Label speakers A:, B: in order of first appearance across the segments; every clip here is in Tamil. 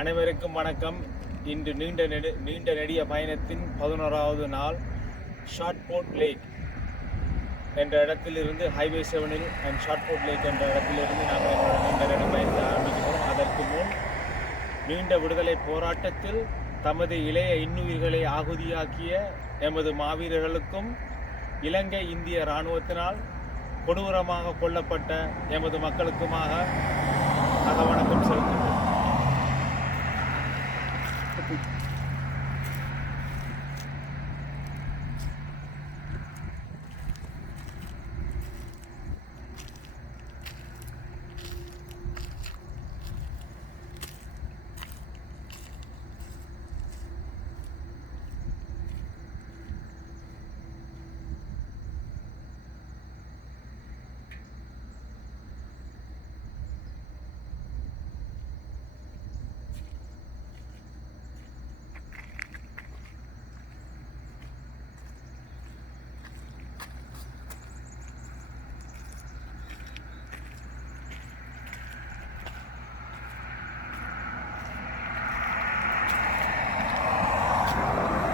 A: அனைவருக்கும் வணக்கம். இன்று நீண்ட நெடு நீண்ட நெடிய பயணத்தின் பதினோராவது நாள் ஷார்ட்போர்ட் லேக் என்ற இடத்திலிருந்து ஹைவே செவனில் அண்ட் ஷார்ட்போர்ட் லேக் என்ற இடத்திலிருந்து நாங்கள் எங்களோட நீண்ட நெடு பயணத்தை ஆரம்பிக்கிறோம். அதற்கு முன் நீண்ட விடுதலை போராட்டத்தில் தமது இளைய இன்னுயிர்களை ஆகுதியாக்கிய எமது மாவீரர்களுக்கும் இலங்கை இந்திய இராணுவத்தினால் கொடூரமாக கொல்லப்பட்ட எமது மக்களுக்குமாக வணக்கம் செலுத்துகிறோம்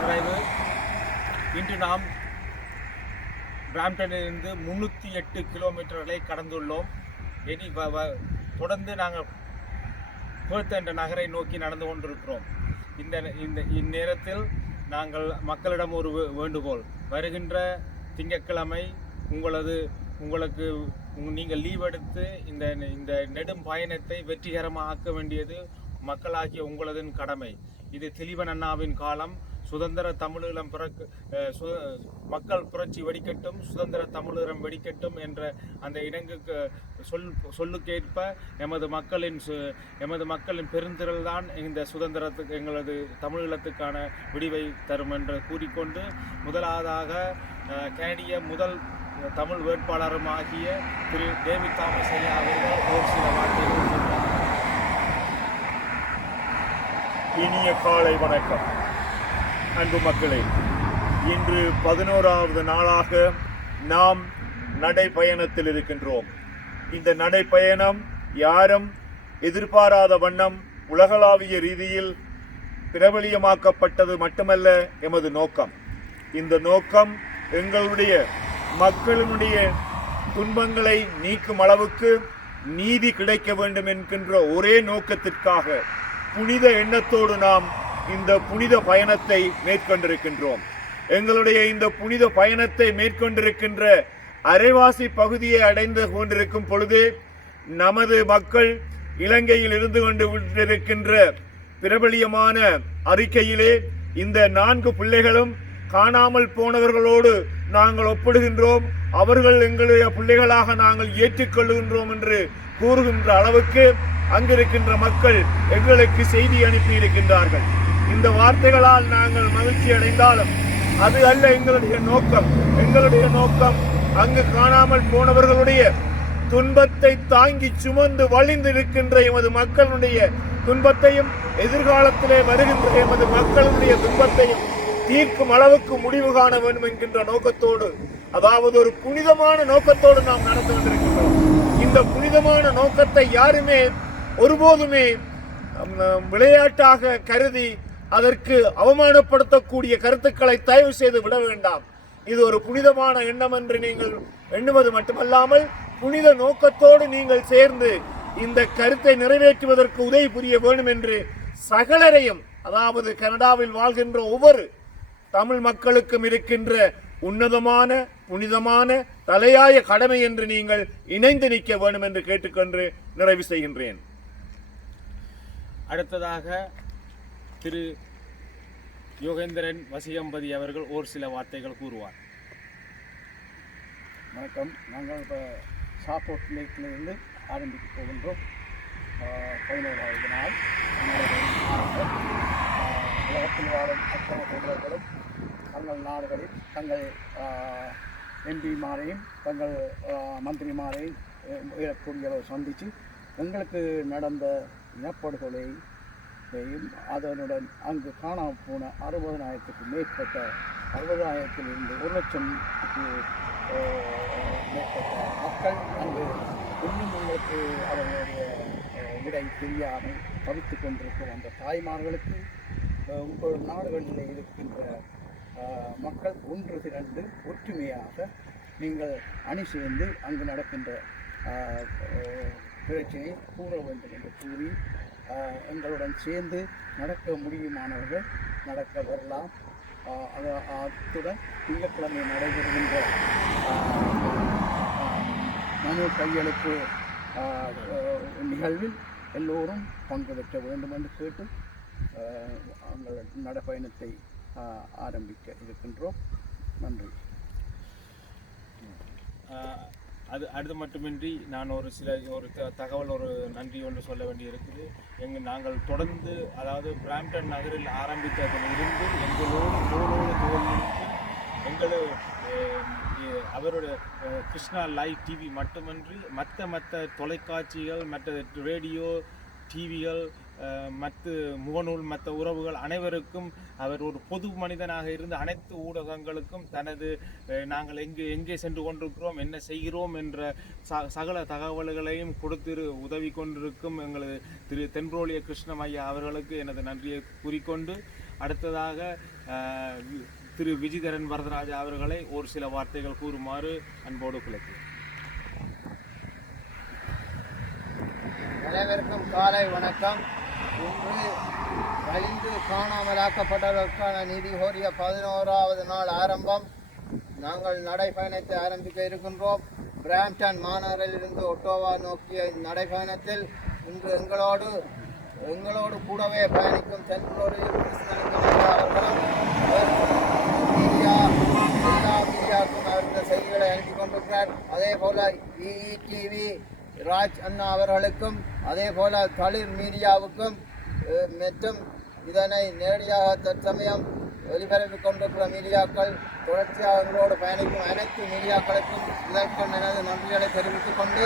A: நிறைவு இன்று நாம் பிராம்டனிலிருந்து முந்நூற்றி எட்டு கிலோமீட்டர்களை கடந்துள்ளோம். இனி வ- தொடர்ந்து நாங்கள் பேர்த் என்ற நகரை நோக்கி நடந்து கொண்டிருக்கிறோம். இந்த இந்த இந்நேரத்தில் நாங்கள் மக்களிடம் ஒரு வேண்டுகோள். வருகின்ற திங்கட்கிழமை உங்களது உங்களுக்கு நீங்கள் லீவ் எடுத்து இந்த இந்த நெடும் பயணத்தை வெற்றிகரமாக ஆக்க வேண்டியது மக்களாகிய உங்களதின் கடமை. இது திலீபன் அண்ணாவின் காலம். சுதந்திர தமிழீழம் பிறக்க சு- மக்கள் புரட்சி வெடிக்கட்டும் சுதந்திர தமிழீழம் வெடிக்கட்டும் என்ற அந்த இணங்குக்கு சொல் சொல்லுக்கேற்ப எமது மக்களின் சு- எமது மக்களின் பெருந்திரல் தான் இந்த சுதந்திரத்துக்கு எங்களது தமிழீழத்துக்கான விடிவை தரும் என்று கூறிக்கொண்டு முதலாவதாக கேனிய கனடிய முதல் தமிழ் வேட்பாளரும் ஆகிய திரு. டேவிட் தாமஸ் ஐயா அவர்கள் ஒரு சில வார்த்தைகள்
B: இனிய காலை வணக்கம். அன்பு மக்களே இன்று பதினோராவது நாளாக நாம் நடைப்பயணத்தில் இருக்கின்றோம். இந்த நடைப்பயணம் யாரும் எதிர்பாராத வண்ணம் உலகளாவிய ரீதியில் பிரபலியமாக்கப்பட்டது மட்டுமல்ல எமது நோக்கம். இந்த நோக்கம் எங்களுடைய மக்களினுடைய துன்பங்களை நீக்கும் அளவுக்கு நீதி கிடைக்க வேண்டும் என்கின்ற ஒரே நோக்கத்திற்காக புனித எண்ணத்தோடு நாம் இந்த புனித பயணத்தை மேற்கொண்டிருக்கின்றோம். எங்களுடைய இந்த புனித பயணத்தை மேற்கொண்டிருக்கின்ற அரைவாசி பகுதியை அடைந்து கொண்டிருக்கும் பொழுது நமது மக்கள் இலங்கையில் இருந்து கொண்டு விட்டிருக்கின்ற பிரபலியமான அறிக்கையிலே இந்த நான்கு பிள்ளைகளும் காணாமல் போனவர்களோடு நாங்கள் ஒப்பிடுகின்றோம். அவர்கள் எங்களுடைய பிள்ளைகளாக நாங்கள் ஏற்றுக்கொள்கின்றோம் என்று கூறுகின்ற அளவுக்கு அங்கிருக்கின்ற மக்கள் எங்களுக்கு செய்தி அனுப்பி இருக்கின்றார்கள் இந்த வார்த்தைகளால் நாங்கள் மகிழ்ச்சி அடைந்தாலும் அது அல்ல எங்களுடைய நோக்கம். எங்களுடைய நோக்கம் அங்கு காணாமல் போனவர்களுடைய துன்பத்தை தாங்கி சுமந்து வழிந்து இருக்கின்ற எமது மக்களுடைய துன்பத்தையும் எதிர்காலத்திலே வருகின்ற எமது மக்களுடைய துன்பத்தையும் தீர்க்கும் அளவுக்கு முடிவு காண வேண்டும் என்கின்ற நோக்கத்தோடு அதாவது ஒரு புனிதமான நோக்கத்தோடு நாம் நடந்து கொண்டிருக்கின்றோம். இந்த புனிதமான நோக்கத்தை யாருமே ஒருபோதுமே விளையாட்டாக கருதி அதற்கு அவமானப்படுத்தக்கூடிய கருத்துக்களை தயவு செய்து விட வேண்டாம். இது ஒரு புனிதமான எண்ணம் என்று நீங்கள் எண்ணுவது மட்டுமல்லாமல் புனித நோக்கத்தோடு நீங்கள் சேர்ந்து இந்த கருத்தை நிறைவேற்றுவதற்கு உதவி புரிய வேண்டும் என்று சகலரையும் அதாவது கனடாவில் வாழ்கின்ற ஒவ்வொரு தமிழ் மக்களுக்கும் இருக்கின்ற உன்னதமான புனிதமான தலையாய கடமை என்று நீங்கள் இணைந்து நிற்க வேண்டும் என்று கேட்டுக்கொண்டு நிறைவு செய்கின்றேன்.
A: அடுத்ததாக திரு யோகேந்திரன் வசிகம்பதி அவர்கள் ஒரு சில வார்த்தைகள் கூறுவார்.
C: வணக்கம். நாங்கள் இப்போ சாப்போர்ட் லேக்கிலிருந்து ஆரம்பிக்க போகின்றோம். பதினோராவது நாள். உலகத்தில் வாழும் அத்தனை தொண்டர்களும் தங்கள் நாடுகளில் தங்கள் எம்பிமாரையும் தங்கள் மந்திரிமாரையும் உயரக்கூடியவர் சந்தித்து எங்களுக்கு நடந்த இனப்படுகொலை யும் அதனுடன் அங்கு காணாமல் போன அறுபதனாயிரத்துக்கு மேற்பட்ட அறுபதாயிரத்திலிருந்து ஒரு லட்சத்துக்கு மேற்பட்ட மக்கள் அங்கு இன்னும் உங்களுக்கு அவர்களுடைய விடை தெரியாமல் தவித்து கொண்டிருக்கும் அந்த தாய்மார்களுக்கு உங்கள் நாடுகளில் இருக்கின்ற மக்கள் ஒன்று திரண்டு ஒற்றுமையாக நீங்கள் அணி சேர்ந்து அங்கு நடக்கின்ற அஹ், பிரச்சனையை கூற வேண்டும் என்று கூறி எங்களுடன் சேர்ந்து நடக்க முடியுமானவர்கள் நடக்க வரலாம். அது- அத்துடன் திங்கட்கிழமை நடைபெறுகின்ற மனு கையெழுப்பு நிகழ்வில் எல்லோரும் பங்கு பெற்ற வேண்டும் என்று கேட்டு அஹ், நடப்பயணத்தை நடைப்பயணத்தை ஆரம்பிக்க இருக்கின்றோம். நன்றி.
D: அது அது மட்டுமின்றி நான் ஒரு சில ஒரு த- தகவல் ஒரு நன்றி ஒன்று சொல்ல வேண்டி இருக்குது நாங்கள் தொடர்ந்து அதாவது பிராம்டன் நகரில் ஆரம்பித்ததில் இருந்து எங்களோடு தோளோடு தோல் நின்று அவருடைய கிருஷ்ணா லைவ் டிவி மட்டுமின்றி மற்ற மற்ற தொலைக்காட்சிகள் மற்ற ரேடியோ டிவிகள் மற்ற முகநூல் மற்ற உறவுகள் அனைவருக்கும் அவர் ஒரு பொது மனிதனாக இருந்து அனைத்து ஊடகங்களுக்கும் தனது நாங்கள் எங்கே எங்கே சென்று கொண்டிருக்கிறோம் என்ன செய்கிறோம் என்ற ச சகல தகவல்களையும் கொடுத்து உதவி கொண்டிருக்கும் எங்களது திரு தென்ரோலிய கிருஷ்ணம் ஐயா அவர்களுக்கு எனது நன்றியை கூறிக்கொண்டு அடுத்ததாக திரு விஜிதரன் வரதராஜா அவர்களை ஒரு சில வார்த்தைகள் கூறுமாறு அன்போடு குலைக்கிறேன்.
E: அனைவருக்கும் காலை வணக்கம். இன்று கழிந்து காணாமலாக்கப்பட்டவர்களுக்கான நிதி கோரிய பதினோராவது நாள் ஆரம்பம். நாங்கள் நடைப்பயணத்தை ஆரம்பிக்க இருக்கின்றோம். பிராம்டன் மாநகரிலிருந்து ஒட்டோவா நோக்கிய நடைப்பயணத்தில் இன்று எங்களோடு எங்களோடு கூடவே பயணிக்கும் தென்குளோரில் அவர்களும் மீடியா மீடியாவுக்கும் செய்திகளை அனுப்பி கொண்டிருக்கிறார். அதே போல இஇடிவி ராஜ் அண்ணா அவர்களுக்கும் அதே போல தளிர் மீடியாவுக்கும் மற்றும் இதனை நேரடியாக தற்சமயம் ஒலிபரப்பிக் கொண்டிருக்கிற மீடியாக்கள் தொடர்ச்சியாக எங்களோடு பயணிக்கும் அனைத்து மீடியாக்களுக்கும் இதற்கும் எனது நன்றிகளை தெரிவித்துக் கொண்டு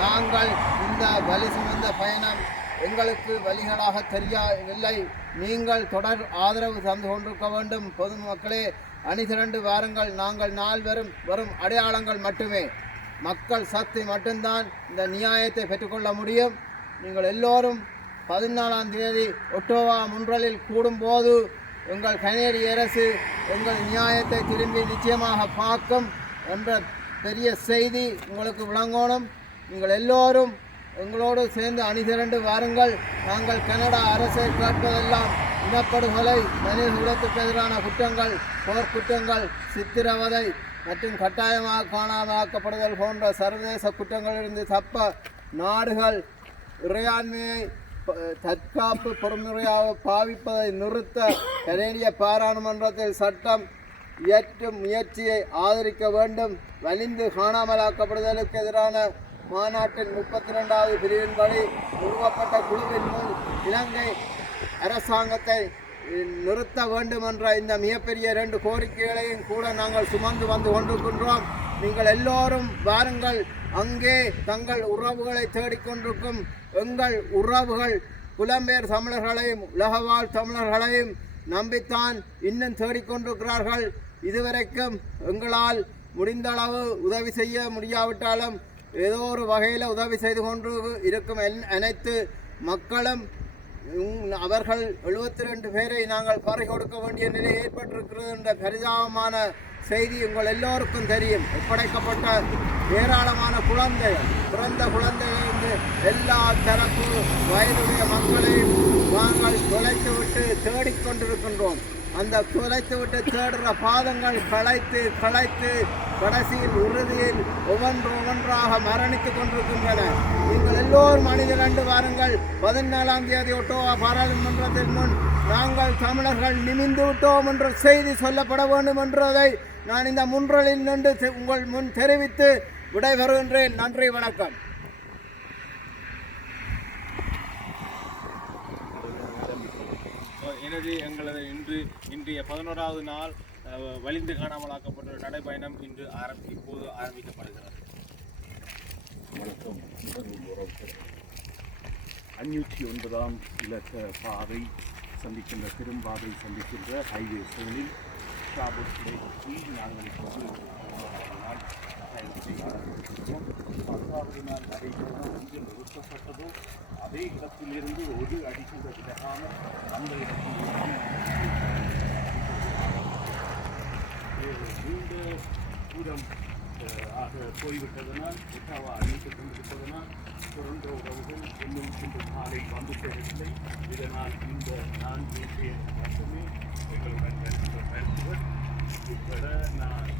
E: நாங்கள் இந்த வலி சுமந்த பயணம் எங்களுக்கு வழிகளாக தெரியவில்லை. நீங்கள் தொடர் ஆதரவு தந்து கொண்டிருக்க வேண்டும். பொதுமக்களே அணிதிரண்டு வாருங்கள். நாங்கள் நால்வரும் வரும் அடையாளங்கள் மட்டுமே. மக்கள் சக்தி மட்டும்தான் இந்த நியாயத்தை பெற்றுக்கொள்ள முடியும். நீங்கள் எல்லோரும் பதினாலாம் தேதி ஒட்டோவா முன்றலில் கூடும்போது எங்கள் கனேடிய அரசு எங்கள் நியாயத்தை திரும்பி நிச்சயமாக பார்க்கும் என்ற பெரிய செய்தி உங்களுக்கு விளங்கணும். நீங்கள் எல்லோரும் எங்களோடு சேர்ந்து அணிதிரண்டு வாருங்கள். நாங்கள் கனடா அரசை கேட்பதெல்லாம் இனப்படுகொலை மனித குலத்துக்கு எதிரான குற்றங்கள் போர்க்குற்றங்கள் சித்திரவதை மற்றும் கட்டாயமாக காணாமலாக்கப்படுதல் போன்ற சர்வதேச குற்றங்களிலிருந்து தப்ப நாடுகள் இறையாண்மையை தற்காப்பு பொறுமுறையாக பாவிப்பதை நிறுத்த கனேடிய பாராளுமன்றத்தில் சட்டம் இயற்றும் முயற்சியை ஆதரிக்க வேண்டும். வலிந்து காணாமலாக்கப்படுதலுக்கு எதிரான மாநாட்டின் முப்பத்தி ரெண்டாவது பிரிவின்படி உருவப்பட்ட குழுவின் முன் இலங்கை அரசாங்கத்தை நிறுத்த வேண்டும் என்ற இந்த மிகப்பெரிய இரண்டு கோரிக்கைகளையும் கூட நாங்கள் சுமந்து வந்து கொண்டிருக்கின்றோம். நீங்கள் எல்லோரும் வாருங்கள். அங்கே தங்கள் உறவுகளை தேடிக்கொண்டிருக்கும் எங்கள் உறவுகள் புலம்பெயர் தமிழர்களையும் உலகவாழ் தமிழர்களையும் நம்பித்தான் இன்னும் தேடிக்கொண்டிருக்கிறார்கள். இதுவரைக்கும் எங்களால் முடிந்தளவு உதவி செய்ய முடியாவிட்டாலும் ஏதோ ஒரு வகையில் உதவி செய்து கொண்டு இருக்கும் அனைத்து மக்களும் அவர்கள் எழுபத்தி ரெண்டு பேரை நாங்கள் பறை கொடுக்க வேண்டிய நிலை ஏற்பட்டிருக்கிறது என்ற பரிதாபமான செய்தி உங்கள் எல்லோருக்கும் தெரியும். ஒப்படைக்கப்பட்ட ஏராளமான குழந்தைகள் பிறந்த குழந்தைகளிலிருந்து எல்லா தரப்பு வயதுடைய மக்களையும் நாங்கள் தொலைத்து விட்டு தேடிக்கொண்டிருக்கின்றோம். அந்த தொலைத்து விட்டு தேடுற பாதங்கள் களைத்து களைத்து கடைசியில் இறுதியில் ஒவ்வொன்று ஒவ்வொன்றாக மரணித்துக் கொண்டிருக்கின்றன. நீங்கள் எல்லோரும் மனித ரெண்டு வாருங்கள். பதினாலாம் தேதி ஒட்டோவா பாராளுமன்றத்தின் முன் நாங்கள் தமிழர்கள் நிமிந்து விட்டோம் என்ற செய்தி சொல்லப்பட வேண்டும் என்றதை நான் இந்த முன்றலில் நின்று தெ- உங்கள் முன் தெரிவித்து விடைபெறுகின்றேன். நன்றி வணக்கம்.
F: எனது எங்களது இன்று இன்றைய பதினோராவது நாள் வலிந்து காணாமலாக்கப்பட்ட நடைபயணம் இன்று ஆரம்பி இப்போது ஆரம்பிக்கப்படுகிறது. வணக்கம்
G: அஞ்சூற்றி ஒன்பதாம் இலக்க பாதை சந்திக்கின்ற பெரும்பாதை சந்திக்கின்ற ஹைவே நாங்கள் நாள் நிறுத்தப்பட்டதோ அதே இடத்திலிருந்து ஒரு அடிக்கின்ற விலகாமல் அந்த இடத்தில் நீண்ட தூரம் ஆக போய்விட்டதனால் ஒட்டாவா அணிந்து கொண்டிருப்பதனால் தொடர்ந்த உறவுகள் இன்னும் இன்று காலை வந்து சேரவில்லை இதனால் இந்த நான்கு பேர் மட்டுமே எங்களுடன் நான்